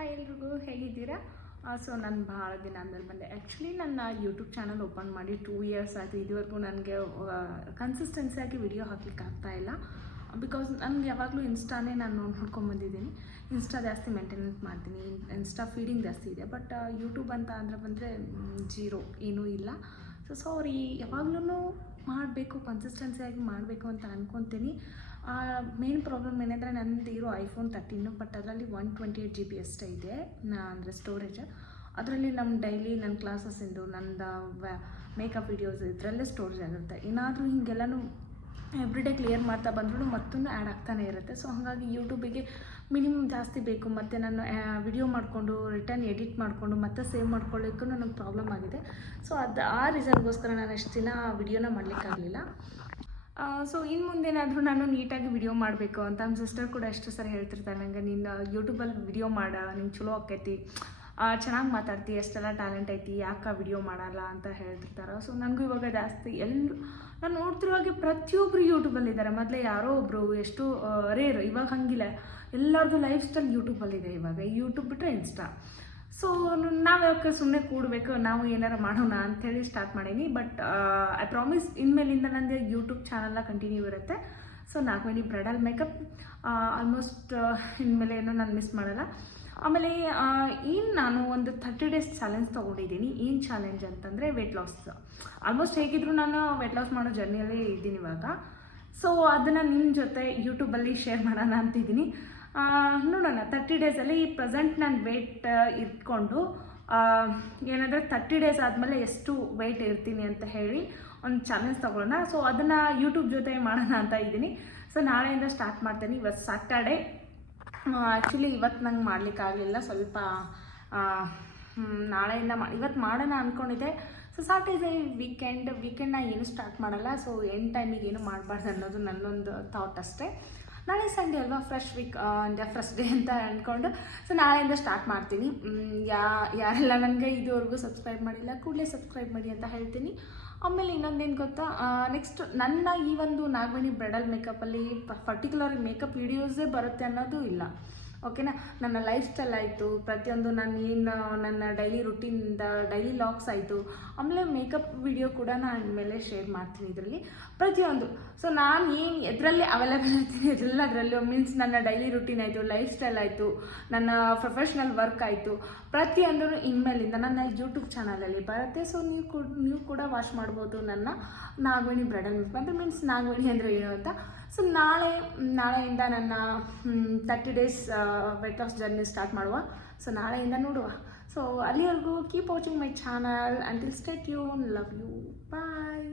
Hi ಎಲ್ರಿಗೂ ಹೇಗಿದ್ದೀರಾ? So ನಾನು ಭಾಳ ದಿನ ಆದಮೇಲೆ ಬಂದೆ. ಆ್ಯಕ್ಚುಲಿ ನನ್ನ ಯೂಟ್ಯೂಬ್ ಚಾನಲ್ ಓಪನ್ ಮಾಡಿ ಟೂ ಇಯರ್ಸ್ ಆಯಿತು. ಇದುವರೆಗೂ ನನಗೆ ಕನ್ಸಿಸ್ಟೆನ್ಸಿಯಾಗಿ ವಿಡಿಯೋ ಹಾಕ್ಲಿಕ್ಕೆ ಆಗ್ತಾ ಇಲ್ಲ. ಬಿಕಾಸ್ ನನಗೆ ಯಾವಾಗಲೂ ಇನ್ಸ್ಟಾನೇ ನಾನು ನೋಡ್ಕೊಂಡ್ಬಂದಿದ್ದೀನಿ ಇನ್ಸ್ಟಾ ಜಾಸ್ತಿ ಮೇಂಟೆನೆನ್ಸ್ ಮಾಡ್ತೀನಿ. ಇನ್ಸ್ಟಾ ಫೀಡಿಂಗ್ ಜಾಸ್ತಿ ಇದೆ. ಬಟ್ ಯೂಟ್ಯೂಬ್ ಅಂತ ಅಂದರೆ ಬಂದರೆ ಜೀರೋ ಏನೂ ಇಲ್ಲ. ಸೊ ಸಾರಿ ಯಾವಾಗ್ಲೂ ಮಾಡಬೇಕು ಕನ್ಸಿಸ್ಟೆನ್ಸಿಯಾಗಿ ಮಾಡಬೇಕು ಅಂತ ಅನ್ಕೊತೀನಿ. ಮೇನ್ ಪ್ರಾಬ್ಲಮ್ ಏನಂದರೆ ನಂದು ಇರೋ ಐಫೋನ್ ತರ್ಟೀನು ಬಟ್ ಅದರಲ್ಲಿ one twenty eight G B ಅಷ್ಟೇ ಇದೆ ಅಂದರೆ ಸ್ಟೋರೇಜ್ ಅದರಲ್ಲಿ ನಮ್ಮ ಡೈಲಿ ನನ್ನ ಕ್ಲಾಸಸ್ಸಿಂದು ನಂದು ಮೇಕಪ್ ವಿಡಿಯೋಸ್ ಇದರಲ್ಲೇ ಸ್ಟೋರೇಜ್ ಆಗಿರುತ್ತೆ ಏನಾದರೂ ಹೀಗೆಲ್ಲನೂ ಎವ್ರಿಡೇ ಕ್ಲಿಯರ್ ಮಾಡ್ತಾ ಬಂದ್ರೂ ಮತ್ತೊಂದು ಆ್ಯಡ್ ಆಗ್ತಾನೆ ಇರುತ್ತೆ. ಸೊ ಹಾಗಾಗಿ ಯೂಟ್ಯೂಬಿಗೆ ಮಿನಿಮಮ್ ಜಾಸ್ತಿ ಬೇಕು. ಮತ್ತು ನಾನು ವಿಡಿಯೋ ಮಾಡಿಕೊಂಡು ರಿಟರ್ನ್ ಎಡಿಟ್ ಮಾಡಿಕೊಂಡು, ಮತ್ತೆ ಸೇವ್ ಮಾಡ್ಕೊಳ್ಳಿಕ್ಕೂ ನನಗೆ ಪ್ರಾಬ್ಲಮ್ ಆಗಿದೆ. ಸೊ ಅದು, ಆ ರೀಸನ್ಗೋಸ್ಕರ ನಾನು ಅಷ್ಟು ದಿನ ವಿಡಿಯೋನ ಮಾಡಲಿಕ್ಕಾಗಲಿಲ್ಲ ಸೊ ಇನ್ನು ಮುಂದೇನಾದರೂ ನಾನು ನೀಟಾಗಿ ವಿಡಿಯೋ ಮಾಡಬೇಕು ಅಂತ. ನಮ್ಮ ಸಿಸ್ಟರ್ ಕೂಡ ಎಷ್ಟು ಸರಿ ಹೇಳ್ತಿರ್ತಾರೆ ನನಗೆ ನೀನು ಯೂಟ್ಯೂಬಲ್ಲಿ ವಿಡಿಯೋ ಮಾಡ. ನಿಂಗೆ ಚಲೋ ಆಕೈತಿ. ಚೆನ್ನಾಗಿ ಮಾತಾಡ್ತಿ, ಎಷ್ಟೆಲ್ಲ ಟ್ಯಾಲೆಂಟ್ ಐತಿ, ಯಾಕೆ ವಿಡಿಯೋ ಮಾಡಲ್ಲ ಅಂತ ಹೇಳ್ತಿರ್ತಾರೆ. ಸೊ ನನಗೂ ಇವಾಗ ಜಾಸ್ತಿ ಎಲ್ಲರೂ ನಾನು ನೋಡ್ತಿರುವಾಗೆ ಪ್ರತಿಯೊಬ್ಬರು ಯೂಟ್ಯೂಬಲ್ಲಿದ್ದಾರೆ ಮೊದಲೇ ಯಾರೋ ಒಬ್ಬರು ಎಷ್ಟು ರೇರ್ ಇವಾಗ ಹಂಗಿಲ್ಲ. ಎಲ್ಲರದ್ದು ಲೈಫ್ ಸ್ಟೈಲ್ ಯೂಟ್ಯೂಬಲ್ಲಿದೆ ಇವಾಗ. ಯೂಟ್ಯೂಬ್ ಬಿಟ್ಟರೆ ಇನ್ಸ್ಟಾ ಸೊ ನಾವು ಯಾಕೆ ಸುಮ್ಮನೆ ಕೂಡಬೇಕು, ನಾವು ಏನಾರು ಮಾಡೋಣ ಅಂಥೇಳಿ ಸ್ಟಾರ್ಟ್ ಮಾಡೀನಿ. ಬಟ್ ಐ ಪ್ರಾಮಿಸ್ ಇನ್ಮೇಲಿಂದ ನನಗೆ ಯೂಟ್ಯೂಬ್ ಚಾನಲ್ನ ಕಂಟಿನ್ಯೂ ಇರುತ್ತೆ. ಸೊ ನಾಲ್ಕು ಬ್ರೈಡಲ್ ಮೇಕಪ್ ಆಲ್ಮೋಸ್ಟ್ ಇನ್ಮೇಲೆ ಏನೋ ನಾನು ಮಿಸ್ ಮಾಡಲ್ಲ. ಆಮೇಲೆ ಏನು ನಾನು ಒಂದು ಥರ್ಟಿ ಡೇಸ್ ಚಾಲೆಂಜ್ ತೊಗೊಂಡಿದ್ದೀನಿ. ಏನು ಚಾಲೆಂಜ್ ಅಂತಂದರೆ ವೆಯ್ಟ್ ಲಾಸ್ ಆಲ್ಮೋಸ್ಟ್ ಹೇಗಿದ್ರು ನಾನು ವೆಯ್ಟ್ ಲಾಸ್ ಮಾಡೋ ಜರ್ನಿಯಲ್ಲೇ ಇದ್ದೀನಿ ಇವಾಗ. ಸೊ ಅದನ್ನು ನಿಮ್ಮ ಜೊತೆ ಯೂಟ್ಯೂಬಲ್ಲಿ ಶೇರ್ ಮಾಡೋಣ ಅಂತಿದ್ದೀನಿ. ನೋಡೋಣ ತರ್ಟಿ ಡೇಸಲ್ಲಿ ಪ್ರೆಸೆಂಟ್ ನಾನು ವೆಯ್ಟ್ ಇಟ್ಕೊಂಡು ಏನಂದರೆ ತರ್ಟಿ ಡೇಸ್ ಆದಮೇಲೆ ಎಷ್ಟು ವೆಯ್ಟ್ ಇರ್ತೀನಿ ಅಂತ ಹೇಳಿ ಒಂದು ಚಾಲೆಂಜ್ ತೊಗೊಳ್ಳೋಣ. ಸೊ ಅದನ್ನು ಯೂಟ್ಯೂಬ್ ಜೊತೆ ಮಾಡೋಣ ಅಂತ ಇದ್ದೀನಿ. ಸೊ ನಾಳೆಯಿಂದ ಸ್ಟಾರ್ಟ್ ಮಾಡ್ತೀನಿ. ಇವತ್ತು ಸಾಟರ್ಡೇ ಆ್ಯಕ್ಚುಲಿ ಇವತ್ತು ನಂಗೆ ಮಾಡಲಿಕ್ಕಾಗಲಿಲ್ಲ ಸ್ವಲ್ಪ ನಾಳೆಯಿಂದ ಮಾಡಿ ಇವತ್ತು ಮಾಡೋಣ ಅಂದ್ಕೊಂಡಿದ್ದೆ ಸೊ ಸಾಟರ್ಡೇ ವೀಕೆಂಡ್ ವೀಕೆಂಡ್ ನಾ ಏನು ಸ್ಟಾರ್ಟ್ ಮಾಡಲ್ಲ. ಸೊ ಎಂಡ್ ಟೈಮಿಗೆ ಏನು ಮಾಡಬಾರ್ದು ಅನ್ನೋದು ನನ್ನೊಂದು ಥಾಟ್ ಅಷ್ಟೇ. ನಾಳೆ ಸಂಡೇ ಅಲ್ವಾ? ಫ್ರೆಶ್ ವೀಕ್ ಅಂದರೆ ಫ್ರೆಶ್ ಡೇ ಅಂತ ಅಂದ್ಕೊಂಡು ಸೊ ನಾಳೆಯಿಂದ ಸ್ಟಾರ್ಟ್ ಮಾಡ್ತೀನಿ. ಯಾ, ಯಾರೆಲ್ಲ ನನಗೆ ಇದುವರೆಗೂ ಸಬ್ಸ್ಕ್ರೈಬ್ ಮಾಡಿಲ್ಲ, ಕೂಡಲೇ ಸಬ್ಸ್ಕ್ರೈಬ್ ಮಾಡಿ ಅಂತ ಹೇಳ್ತೀನಿ. ಆಮೇಲೆ ಇನ್ನೊಂದೇನು ಗೊತ್ತಾ? ನೆಕ್ಸ್ಟ್ ನನ್ನ ಈ ಒಂದು ನಾಗವೇಣಿ ಬ್ರೈಡಲ್ ಮೇಕಪ್ಪಲ್ಲಿ ಪರ್ಟಿಕ್ಯುಲರ್ ಮೇಕಪ್ ವಿಡಿಯೋಸೇ ಬರುತ್ತೆ ಅನ್ನೋದು ಇಲ್ಲ. ಓಕೆನಾ ನನ್ನ ಲೈಫ್ ಸ್ಟೈಲ್ ಆಯಿತು. ಪ್ರತಿಯೊಂದು ನಾನು ಏನು ನನ್ನ ಡೈಲಿ ರುಟೀನಿಂದ ಡೈಲಿ ಲಾಕ್ಸ್ ಆಯಿತು. ಆಮೇಲೆ ಮೇಕಪ್ ವಿಡಿಯೋ ಕೂಡ ನಾನು ಮೇಲೆ ಶೇರ್ ಮಾಡ್ತೀನಿ ಇದರಲ್ಲಿ. ಪ್ರತಿಯೊಂದು. ಸೊ ನಾನು ಏನು ಎದರಲ್ಲಿ ಅವೈಲೇಬಲ್ ಇರ್ತೀನಿ, ಎಲ್ಲದರಲ್ಲೂ. ಮೀನ್ಸ್ ನನ್ನ ಡೈಲಿ ರುಟೀನ್ ಆಯಿತು ಲೈಫ್ ಸ್ಟೈಲ್ ಆಯಿತು, ನನ್ನ ಪ್ರೊಫೆಷ್ನಲ್ ವರ್ಕ್ ಆಯಿತು. ಪ್ರತಿಯೊಂದು ಇನ್ಮೇಲಿಂದ ನನ್ನ ಯೂಟ್ಯೂಬ್ ಚಾನಲಲ್ಲಿ ಬರುತ್ತೆ. ಸೊ ನೀವು ಕೂಡ ನೀವು ಕೂಡ ವಾಚ್ ಮಾಡ್ಬೋದು ನನ್ನ ನಾಗವೇಣಿ ಬ್ರೈಡಲ್ ಮೇಕಪ್ ಅಂದರೆ ಮೀನ್ಸ್ ನಾಗವೇಣಿ ಅಂದರೆ ಏನು ಅಂತ? ಸೊ ನಾಳೆ, ನಾಳೆಯಿಂದ ನನ್ನ thirty days weight loss journey start ಮಾಡುವ. ಸೊ ನಾಳೆಯಿಂದ ನೋಡುವ. ಸೊ ಅಲ್ಲಿವರೆಗೂ keep watching my channel until stay tuned love you bye